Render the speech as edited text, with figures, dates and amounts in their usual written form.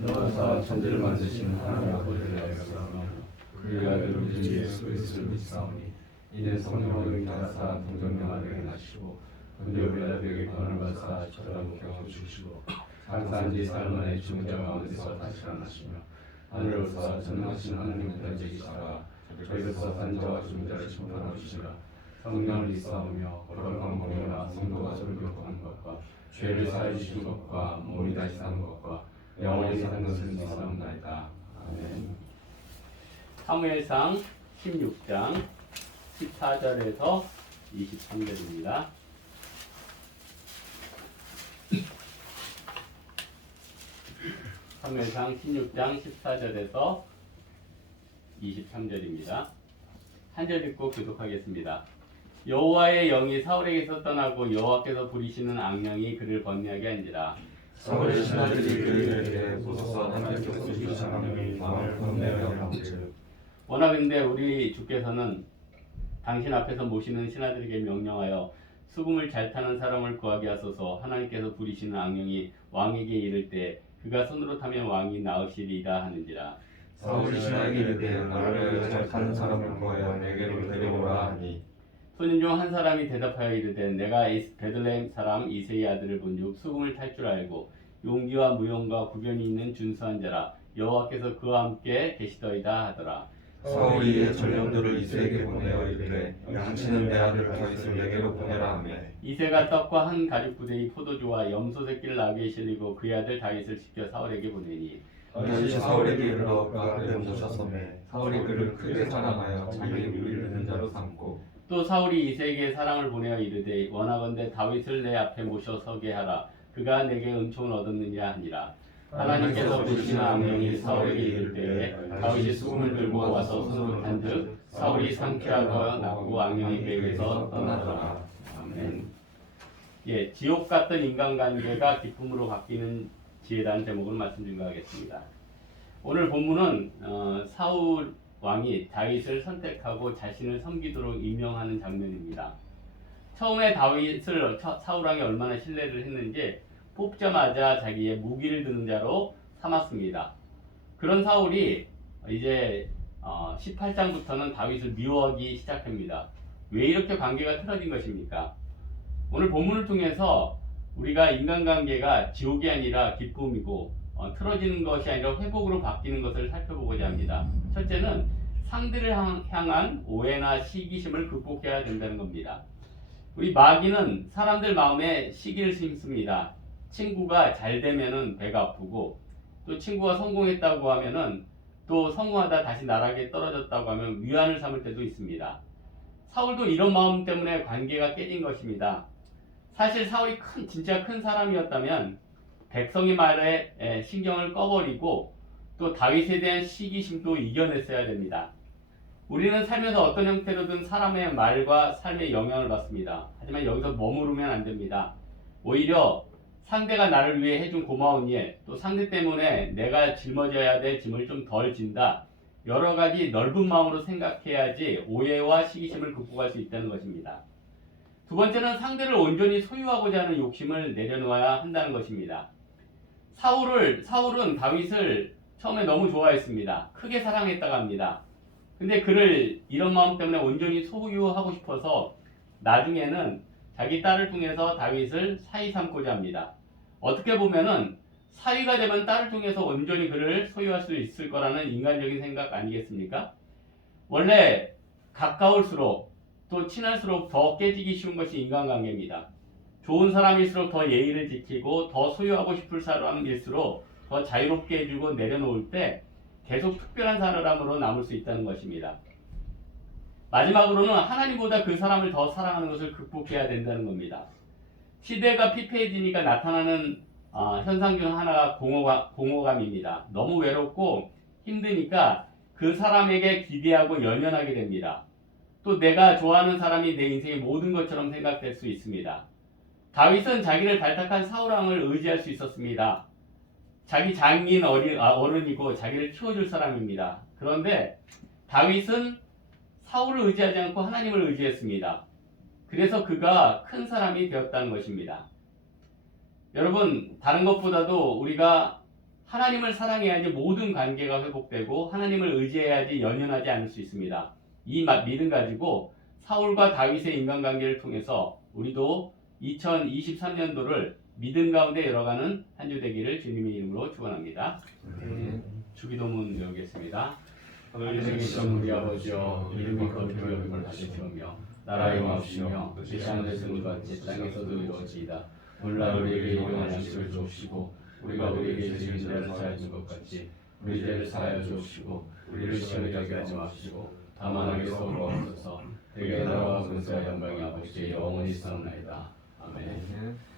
너사 천지를 만드신 하나님 아버지를 알겠사오며 그의 아들 우리 주 예수 그리스도를 믿사오니 이는 성령으로 인하사 동정명하게 하시고 근데 우리 아들에게 권을 받사 저라고 경험 주시고 장사한 지 사흘 만에 죽은 자 가운데서 다시 일어나시며 하늘로서 전능하신 하나님 편지기사가 저희로서 산 자와 죽은 자를 심판하러 주시라. 성령을 믿사오며 거룩한 공의와 성도가 서로 교통하는 것과 죄를 사해 주시는 것과 몸이 다시 사는 것과 영원히 사는 것을 믿사옵나이다. 아멘. 사무엘상 16장 14절에서 23절입니다. 사무엘상 16장 14절에서 23절입니다. 한 절 읽고 교독하겠습니다. 여호와의 영이 사울에게서 떠나고 여호와께서 부리시는 악령이 그를 번뇌하게 한지라. 사울의 신하들이 그에게 보소서 하나님께서 부리신 악령이 마음을 번뇌하게 하온즉 원하건대 우리 주께서는 당신 앞에서 모시는 신하들에게 명령하여 수금을 잘 타는 사람을 구하게 하소서. 하나님께서 부리시는 악령이 왕에게 이를 때 그가 손으로 타면 왕이 나으시리이다 하는지라. 사울이 신하에게 이르되 나를 잘 타는 사람을 구하여 내게로 데려오라 하니 손님 중 한 사람이 대답하여 이르되 내가 베들레헴 사람 이새의 아들을 본즉 수금을 탈 줄 알고 용기와 무용과 구변이 있는 준수한 자라. 여호와께서 그와 함께 계시더이다 하더라. 사울이 이에 전령들을 이새에게 보내어 이르되 당신은 내 아들 다윗을 내게로 보내라 하며 이새가 떡과 한 가죽 부대의 포도주와 염소 새끼를 나귀에 실리고 그의 아들 다윗을 시켜 사울에게 보내니 다윗이 사울에게 이르러 그 앞에 모셨음에 사울이 그를 크게 사랑하여 자기의 위를 듣는 자로 삼고 또 사울이 이새에게 사랑을 보내어 이르되 원하건대 다윗을 내 앞에 모셔 서게 하라. 그가 내게 은총을 얻었느냐 하니라. 하나님께서 부르시는 악령이 사울에게 이를 때에 다윗이 수금을 들고 와서 손으로 탄즉 사울이 상쾌하고 낫고 악령이 그에게서 떠나더라. 아멘. 예, 지옥 같던 인간관계가 기쁨으로 바뀌는 지혜라는 제목으로 말씀 증거하겠습니다. 오늘 본문은 사울 왕이 다윗을 선택하고 자신을 섬기도록 임명하는 장면입니다. 처음에 다윗을 사울 왕이 얼마나 신뢰를 했는지 뽑자마자 자기의 무기를 드는 자로 삼았습니다. 그런 사울이 이제 18장부터는 다윗을 미워하기 시작합니다. 왜 이렇게 관계가 틀어진 것입니까? 오늘 본문을 통해서 우리가 인간관계가 지옥이 아니라 기쁨이고 틀어지는 것이 아니라 회복으로 바뀌는 것을 살펴보고자 합니다. 첫째는 상대를 향한 오해나 시기심을 극복해야 된다는 겁니다. 우리 마귀는 사람들 마음에 시기를 심습니다. 친구가 잘 되면은 배가 아프고 또 친구가 성공했다고 하면은 또 성공하다 다시 나락에 떨어졌다고 하면 위안을 삼을 때도 있습니다. 사울도 이런 마음 때문에 관계가 깨진 것입니다. 사실 사울이 진짜 큰 사람이었다면 백성의 말에 신경을 꺼버리고 또 다윗에 대한 시기심도 이겨냈어야 됩니다. 우리는 살면서 어떤 형태로든 사람의 말과 삶에 영향을 받습니다. 하지만 여기서 머무르면 안 됩니다. 오히려 상대가 나를 위해 해준 고마운 일, 또 상대 때문에 내가 짊어져야 될 짐을 좀 덜 진다. 여러 가지 넓은 마음으로 생각해야지 오해와 시기심을 극복할 수 있다는 것입니다. 두 번째는 상대를 온전히 소유하고자 하는 욕심을 내려놓아야 한다는 것입니다. 사울은 다윗을 처음에 너무 좋아했습니다. 크게 사랑했다고 합니다. 근데 그를 이런 마음 때문에 온전히 소유하고 싶어서 나중에는 자기 딸을 통해서 다윗을 사위 삼고자 합니다. 어떻게 보면은 사위가 되면 딸을 통해서 온전히 그를 소유할 수 있을 거라는 인간적인 생각 아니겠습니까? 원래 가까울수록 또 친할수록 더 깨지기 쉬운 것이 인간관계입니다. 좋은 사람일수록 더 예의를 지키고 더 소유하고 싶을 사람일수록 더 자유롭게 해주고 내려놓을 때 계속 특별한 사람으로 남을 수 있다는 것입니다. 마지막으로는 하나님보다 그 사람을 더 사랑하는 것을 극복해야 된다는 겁니다. 시대가 피폐해지니까 나타나는 현상 중 하나가 공허감입니다. 너무 외롭고 힘드니까 그 사람에게 기대하고 열연하게 됩니다. 또 내가 좋아하는 사람이 내 인생의 모든 것처럼 생각될 수 있습니다. 다윗은 자기를 발탁한 사울 왕을 의지할 수 있었습니다. 자기 장인 어른이고 자기를 키워줄 사람입니다. 그런데 다윗은 사울을 의지하지 않고 하나님을 의지했습니다. 그래서 그가 큰 사람이 되었다는 것입니다. 여러분, 다른 것보다도 우리가 하나님을 사랑해야지 모든 관계가 회복되고 하나님을 의지해야지 연연하지 않을 수 있습니다. 이 믿음 가지고 사울과 다윗의 인간관계를 통해서 우리도 2023년도를 믿음 가운데 열어가는 한 주 되기를 주님의 이름으로 축원합니다. 주기도문 외우겠습니다. 하늘에 계신 우리 아버지여, 이름이 거룩히 여김을 받으시오며 나라의 마옵시며 뜻이 하늘에서 이루어지듯이 땅에서도 이루어지이다. 오늘날 우리에게 일용할 양식을 주옵시고 우리가 우리에게 지은 죄를 사하여 것 같이 우리 죄를 사하여 주옵시고 우리를 시험에 들게 하지 마시고 다만 악에서 구하옵소서. 대개 나라와 권세와 영광이 아버지의 영원히 있사옵나이다. 아멘.